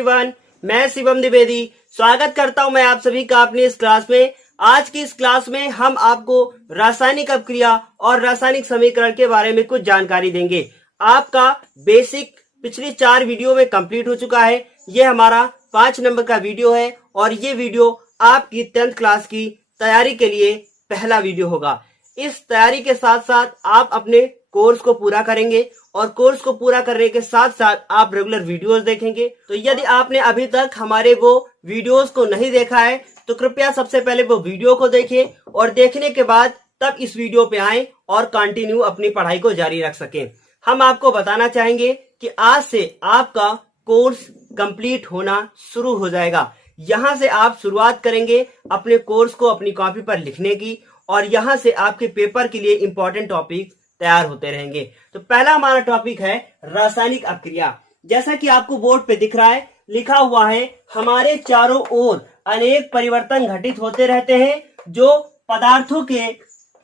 Everyone, मैं शिवम द्विवेदी स्वागत करता हूं मैं आप सभी का अपनी इस क्लास में। आज की इस क्लास में हम आपको रासायनिक अपक्रिया और रासायनिक समीकरण के बारे में कुछ जानकारी देंगे। आपका बेसिक पिछली 4 वीडियो में कंप्लीट हो चुका है। ये हमारा 5 नंबर का वीडियो है और ये वीडियो आपकी 10th क्लास की तैयारी के लिए पहला वीडियो होगा। इस तैयारी के साथ साथ आप अपने कोर्स को पूरा करेंगे और कोर्स को पूरा करने के साथ साथ आप रेगुलर वीडियोस देखेंगे। तो यदि आपने अभी तक हमारे वो वीडियोस को नहीं देखा है तो कृपया सबसे पहले वो वीडियो को देखें और देखने के बाद तब इस वीडियो पे आएं और कंटिन्यू अपनी पढ़ाई को जारी रख सकें। हम आपको बताना चाहेंगे कि आज से आपका कोर्स कंप्लीट होना शुरू हो जाएगा। यहाँ से आप शुरुआत करेंगे अपने कोर्स को अपनी कॉपी पर लिखने की और यहाँ से आपके पेपर के लिए इंपॉर्टेंट टॉपिक तैयार होते रहेंगे। तो पहला हमारा टॉपिक है रासायनिक अपक्रिया। जैसा कि आपको बोर्ड पे दिख रहा है, लिखा हुआ है हमारे चारों ओर अनेक परिवर्तन घटित होते रहते हैं जो पदार्थों के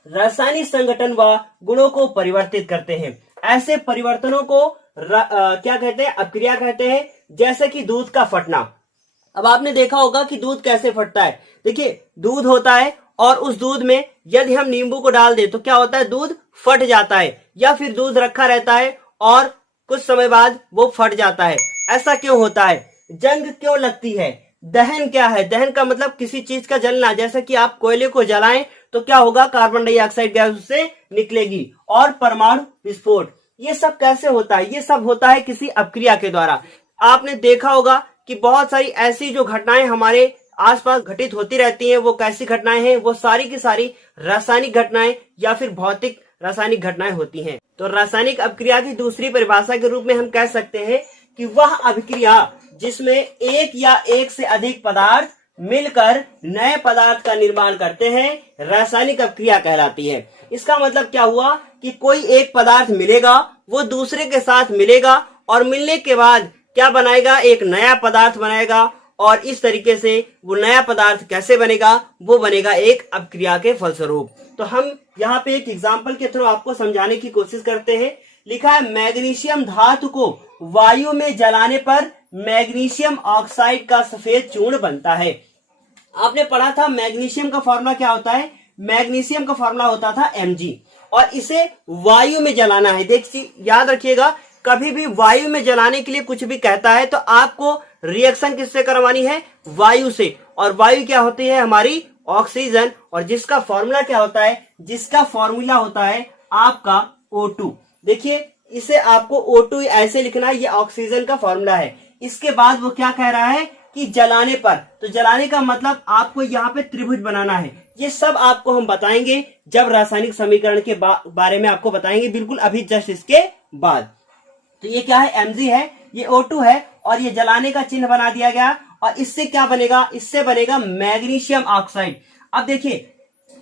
रासायनिक संगठन व गुणों को परिवर्तित करते हैं। ऐसे परिवर्तनों को क्या कहते हैं? अपक्रिया कहते हैं। जैसे कि दूध का फटना। अब आपने देखा होगा कि दूध कैसे फटता है। देखिए, दूध होता है और उस दूध में यदि हम नींबू को डाल दें तो क्या होता है? दूध फट जाता है। या फिर दूध रखा रहता है और कुछ समय बाद वो फट जाता है। ऐसा क्यों होता है? जंग क्यों लगती है? दहन क्या है? दहन का मतलब किसी चीज का जलना। जैसे कि आप कोयले को जलाएं तो क्या होगा? कार्बन डाइऑक्साइड गैस उससे निकलेगी और परमाणु विस्फोट। ये सब कैसे होता है? ये सब होता है किसी अपक्रिया के द्वारा। आपने देखा होगा कि बहुत सारी ऐसी जो घटनाएं हमारे आसपास घटित होती रहती हैं, वो कैसी घटनाएं हैं? वो सारी की सारी रासायनिक घटनाएं या फिर भौतिक रासायनिक घटनाएं होती हैं। तो रासायनिक अपक्रिया की दूसरी परिभाषा के रूप में हम कह सकते हैं कि वह अभिक्रिया जिसमें एक या एक से अधिक पदार्थ मिलकर नए पदार्थ का निर्माण करते हैं, रासायनिक अपक्रिया कहलाती है। इसका मतलब क्या हुआ कि कोई एक पदार्थ मिलेगा, वो दूसरे के साथ मिलेगा और मिलने के बाद क्या बनाएगा? एक नया पदार्थ बनाएगा। और इस तरीके से वो नया पदार्थ कैसे बनेगा? वो बनेगा एक अपक्रिया के फलस्वरूप। तो हम यहाँ पे एक एग्जाम्पल के थ्रू आपको समझाने की कोशिश करते हैं। लिखा है मैग्नीशियम धातु को वायु में जलाने पर मैग्नीशियम ऑक्साइड का सफेद चूर्ण बनता है। आपने पढ़ा था मैग्नीशियम का फॉर्मूला क्या होता है? मैग्नीशियम का फॉर्मूला होता था Mg और इसे वायु में जलाना है। देखिए, याद रखिएगा, कभी भी वायु में जलाने के लिए कुछ भी कहता है तो आपको रिएक्शन किससे करवानी है? वायु से। और वायु क्या होती है? हमारी ऑक्सीजन। और जिसका फॉर्मूला क्या होता है? जिसका फॉर्मूला होता है आपका O2। देखिए, इसे आपको O2 ऐसे लिखना है, ये ऑक्सीजन का फॉर्मूला है। इसके बाद वो क्या कह रहा है कि जलाने पर, तो जलाने का मतलब आपको यहाँ पे त्रिभुज बनाना है। ये सब आपको हम बताएंगे जब रासायनिक समीकरण के बारे में आपको बताएंगे, बिल्कुल अभी जस्ट इसके बाद। तो ये क्या है? Mg है, ये O2 है और ये जलाने का चिन्ह बना दिया गया। और इससे क्या बनेगा? इससे बनेगा मैग्नीशियम ऑक्साइड। अब देखिए,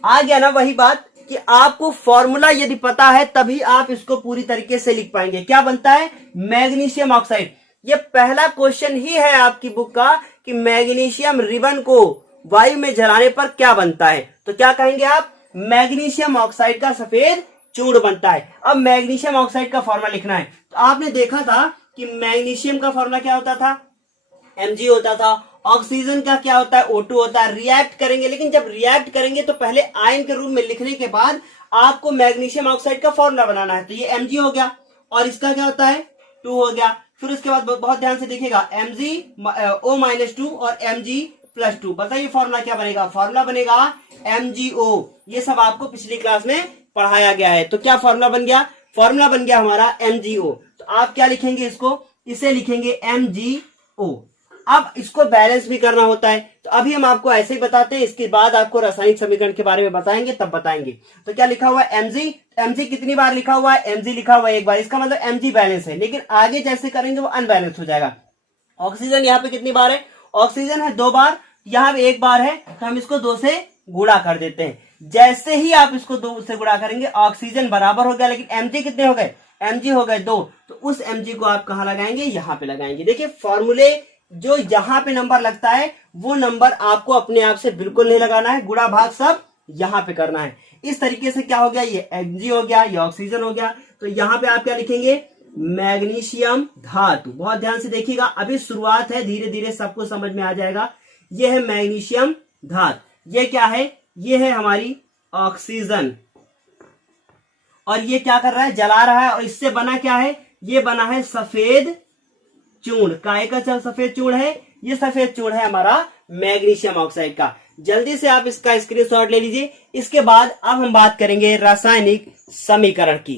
आ गया ना वही बात कि आपको फॉर्मूला यदि पता है तभी आप इसको पूरी तरीके से लिख पाएंगे। क्या बनता है? Magnesium oxide. ये पहला क्वेश्चन ही है आपकी बुक का कि मैग्नीशियम रिबन को वायु में जलाने पर क्या बनता है। तो क्या कहेंगे आप? मैग्नीशियम ऑक्साइड का सफेद चूर्ण बनता है। अब मैग्नीशियम ऑक्साइड का फॉर्मूला लिखना है। तो आपने देखा था कि मैग्नीशियम का फॉर्मूला क्या होता था? Mg होता था। ऑक्सीजन का क्या होता है? O2 होता है। रिएक्ट करेंगे, लेकिन जब रिएक्ट करेंगे तो पहले आयन के रूप में लिखने के बाद आपको मैग्नीशियम ऑक्साइड का फॉर्मूला बनाना है। तो ये Mg हो गया और इसका क्या होता है? 2 हो गया। फिर उसके बाद बहुत ध्यान से देखिएगा, MgO-2 और Mg+2। बताइए फॉर्मूला क्या बनेगा? फॉर्मूला बनेगा MgO। ये सब आपको पिछली क्लास में पढ़ाया गया है। तो क्या फॉर्मूला बन गया? फॉर्मूला बन गया हमारा MgO। तो आप क्या लिखेंगे? इसको, इसे लिखेंगे MgO। अब इसको बैलेंस भी करना होता है। तो अभी हम आपको ऐसे ही बताते हैं, इसके बाद आपको रासायनिक समीकरण के बारे में बताएंगे, तब बताएंगे। तो क्या लिखा हुआ है? Mg कितनी बार लिखा हुआ है? Mg लिखा हुआ है एक बार, इसका मतलब Mg बैलेंस है। लेकिन आगे जैसे करेंगे वो अनबैलेंस हो जाएगा। ऑक्सीजन यहाँ पे कितनी बार है? ऑक्सीजन है 2 बार, यहाँ पे 1 बार है, तो हम इसको 2 से गुणा कर देते हैं। जैसे ही आप इसको 2 से गुणा करेंगे ऑक्सीजन बराबर हो गया, लेकिन Mg कितने हो गए? Mg हो गए 2। तो उस Mg को आप कहाँ लगाएंगे? यहाँ पे लगाएंगे। देखिए, फॉर्मूले जो यहाँ पे नंबर लगता है वो नंबर आपको अपने आप से बिल्कुल नहीं लगाना है, गुणा भाग सब यहाँ पे करना है। इस तरीके से क्या हो गया? ये Mg हो गया, ये ऑक्सीजन हो गया। तो यहाँ पे आप क्या लिखेंगे? मैग्नीशियम धातु। बहुत ध्यान से देखिएगा, अभी शुरुआत है, धीरे धीरे सबको समझ में आ जाएगा। यह है मैग्नीशियम धातु। ये क्या है? ये है हमारी ऑक्सीजन, और ये क्या कर रहा है? जला रहा है। और इससे बना क्या है? ये बना है सफेद चूर्ण। काय का सफेद चूर्ण है? ये सफेद चूर्ण है हमारा मैग्नीशियम ऑक्साइड का। जल्दी से आप इसका स्क्रीनशॉट ले लीजिए। इसके बाद अब हम बात करेंगे रासायनिक समीकरण की।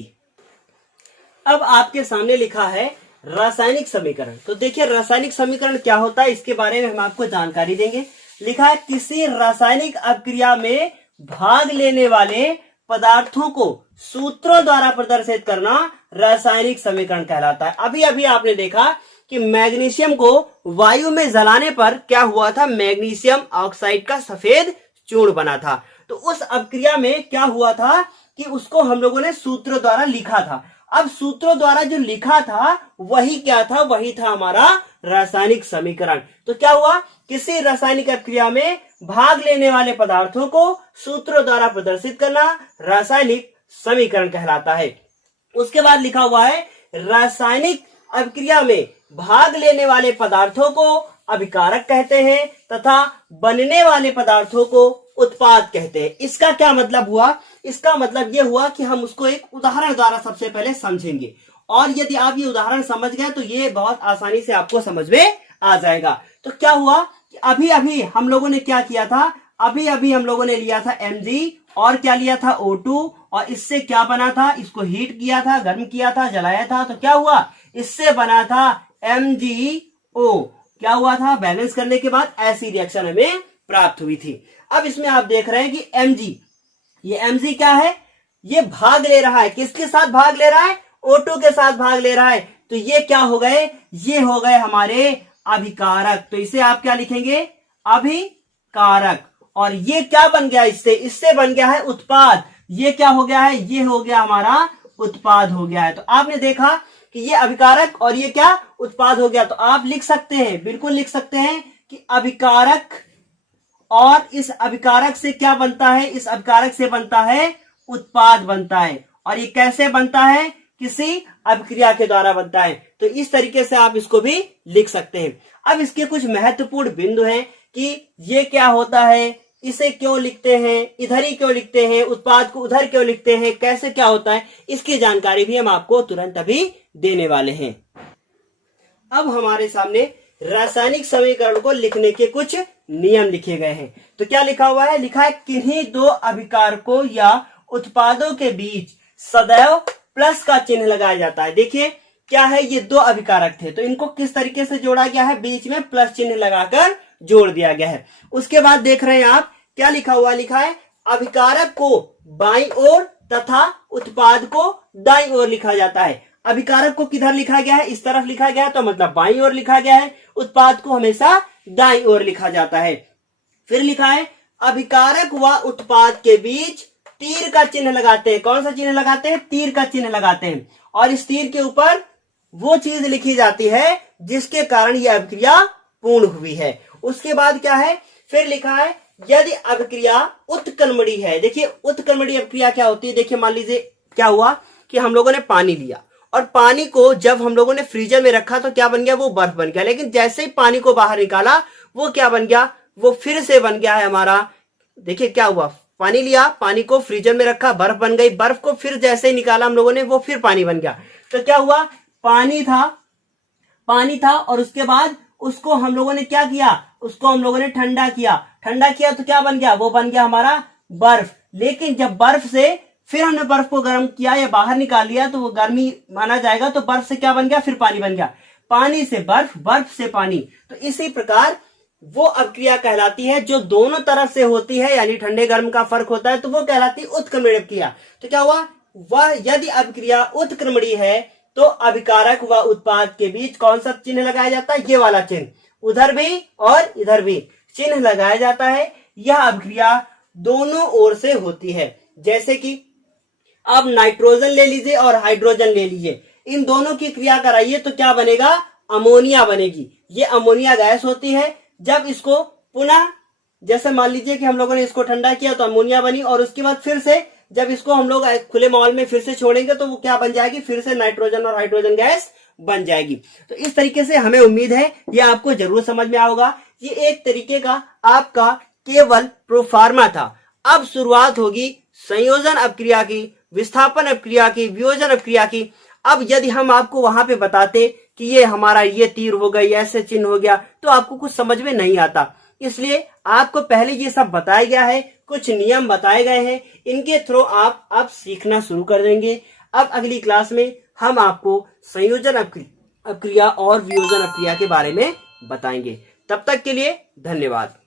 अब आपके सामने लिखा है रासायनिक समीकरण। तो देखिए रासायनिक समीकरण क्या होता है, इसके बारे में हम आपको जानकारी देंगे। लिखा है किसी रासायनिक अभिक्रिया में भाग लेने वाले पदार्थों को सूत्रों द्वारा प्रदर्शित करना रासायनिक समीकरण कहलाता है। अभी अभी आपने देखा कि मैग्नीशियम को वायु में जलाने पर क्या हुआ था? मैग्नीशियम ऑक्साइड का सफेद चूर्ण बना था। तो उस अभिक्रिया में क्या हुआ था कि उसको हम लोगों ने सूत्रों द्वारा लिखा था। अब सूत्रों द्वारा जो लिखा था वही क्या था? वही था हमारा रासायनिक समीकरण। तो क्या हुआ? किसी रासायनिक अभिक्रिया में भाग लेने वाले पदार्थों को सूत्रों द्वारा प्रदर्शित करना रासायनिक समीकरण कहलाता है। उसके बाद लिखा हुआ है रासायनिक अभिक्रिया में भाग लेने वाले पदार्थों को अभिकारक कहते हैं तथा बनने वाले पदार्थों को उत्पाद कहते हैं। इसका क्या मतलब हुआ? इसका मतलब यह हुआ कि हम उसको एक उदाहरण द्वारा सबसे पहले समझेंगे, और यदि आप ये उदाहरण समझ गए तो ये बहुत आसानी से आपको समझ में आ जाएगा। तो क्या हुआ कि अभी अभी हम लोगों ने क्या किया था? अभी अभी हम लोगों ने लिया था Mg और क्या लिया था? O2, और इससे क्या बना था? इसको हीट किया था, गर्म किया था, जलाया था। तो क्या हुआ? इससे बना था MgO। क्या हुआ था? बैलेंस करने के बाद ऐसी रिएक्शन हमें प्राप्त हुई थी। अब इसमें आप देख रहे हैं कि Mg, ये Mg क्या है? ये भाग ले रहा है। किसके साथ भाग ले रहा है? O2 के साथ भाग ले रहा है। तो ये क्या हो गए? ये हो गए हमारे अभिकारक। तो इसे आप क्या लिखेंगे? अभिकारक। और ये क्या बन गया? इससे बन गया है उत्पाद। ये क्या हो गया है? ये हो गया हमारा उत्पाद हो गया है। तो आपने देखा कि ये अभिकारक और ये क्या? उत्पाद हो गया। तो आप लिख सकते हैं, बिल्कुल लिख सकते हैं कि अभिकारक, और इस अभिकारक से क्या बनता है? इस अभिकारक से बनता है उत्पाद बनता है। और ये कैसे बनता है? किसी अभिक्रिया के द्वारा बनता है। तो इस तरीके से आप इसको भी लिख सकते हैं। अब इसके कुछ महत्वपूर्ण बिंदु हैं कि ये क्या होता है, इसे क्यों लिखते हैं, इधर ही क्यों लिखते हैं, उत्पाद को उधर क्यों लिखते हैं, कैसे क्या होता है, इसकी जानकारी भी हम आपको तुरंत अभी देने वाले हैं। अब हमारे सामने रासायनिक समीकरण को लिखने के कुछ नियम लिखे गए हैं। तो क्या लिखा हुआ है? लिखा है किन्हीं दो अभिकारकों या उत्पादों के बीच सदैव प्लस का चिन्ह लगाया जाता है। देखिए क्या है, ये दो अभिकारक थे तो इनको किस तरीके से जोड़ा गया है? बीच में प्लस चिन्ह लगाकर जोड़ दिया गया है। उसके बाद देख रहे हैं आप क्या लिखा हुआ? लिखा है अभिकारक को बाईं ओर तथा उत्पाद को दाईं ओर लिखा जाता है। अभिकारक को किधर लिखा गया है? इस तरफ लिखा गया है, तो मतलब बाईं ओर लिखा गया है। उत्पाद को हमेशा दाईं ओर लिखा जाता है। फिर लिखा है अभिकारक व उत्पाद के बीच तीर का चिन्ह लगाते हैं। कौन सा चिन्ह लगाते हैं? तीर का चिन्ह लगाते हैं। और इस तीर के ऊपर वो चीज लिखी जाती है जिसके कारण यह अभिक्रिया पूर्ण हुई है। उसके बाद क्या है? फिर लिखा है यदि अभिक्रिया उत्क्रमणीय है। देखिए उत्क्रमणीय अभिक्रिया क्या होती है? देखिए मान लीजिए क्या हुआ कि हम लोगों ने पानी लिया और पानी को जब हम लोगों ने फ्रीजर में रखा तो क्या बन गया? वो बर्फ बन गया। लेकिन जैसे ही पानी को बाहर निकाला वो क्या बन गया? वो फिर से बन गया है हमारा। देखिए क्या हुआ, पानी लिया, पानी को फ्रीजर में रखा, बर्फ बन गई, बर्फ को फिर जैसे ही निकाला हम लोगों ने वो फिर पानी बन गया। तो क्या हुआ? पानी था और उसके बाद उसको हम लोगों ने क्या किया? उसको हम लोगों ने ठंडा किया तो क्या बन गया? वो बन गया हमारा बर्फ। लेकिन जब बर्फ से फिर हमने बर्फ को गर्म किया या बाहर निकाल लिया तो वो गर्मी माना जाएगा। तो बर्फ से क्या बन गया? फिर पानी बन गया। पानी से बर्फ, बर्फ से पानी। तो इसी प्रकार वो अभिक्रिया कहलाती है जो दोनों तरफ से होती है, यानी ठंडे गर्म का फर्क होता है, तो वो कहलाती है उत्क्रमणीय अभिक्रिया। तो क्या हुआ? वह यदि अभिक्रिया उत्क्रमणीय है तो अभिकारक व उत्पाद के बीच कौन सा चिन्ह लगाया जाता है? ये वाला चिन्ह। उधर भी और इधर भी चिन्ह लगाया जाता है। यह अभिक्रिया दोनों ओर से होती है। जैसे कि अब नाइट्रोजन ले लीजिए और हाइड्रोजन ले लीजिए, इन दोनों की क्रिया कराइए तो क्या बनेगा? अमोनिया बनेगी। ये अमोनिया गैस होती है। जब इसको पुनः, जैसे मान लीजिए कि हम लोगों ने इसको ठंडा किया तो अमोनिया बनी और उसके बाद फिर से जब इसको हम लोग खुले माहौल में फिर से छोड़ेंगे तो वो क्या बन जाएगी, फिर से नाइट्रोजन और हाइड्रोजन गैस बन जाएगी। तो इस तरीके से हमें उम्मीद है ये आपको जरूर समझ में आओगा। ये एक तरीके का आपका केवल प्रोफार्मा था। अब शुरुआत होगी संयोजन अपक्रिया की, विस्थापन अपक्रिया की, वियोजन अपक्रिया की। अब यदि हम आपको वहां पे बताते कि ये हमारा ये तीर हो गया, ऐसे चिन्ह हो गया, तो आपको कुछ समझ में नहीं आता। इसलिए आपको पहले ये सब बताया गया है, कुछ नियम बताए गए हैं, इनके थ्रू आप सीखना शुरू कर देंगे। अब अगली क्लास में हम आपको संयोजन अपक्रिया और वियोजन अपक्रिया के बारे में बताएंगे। तब तक के लिए धन्यवाद।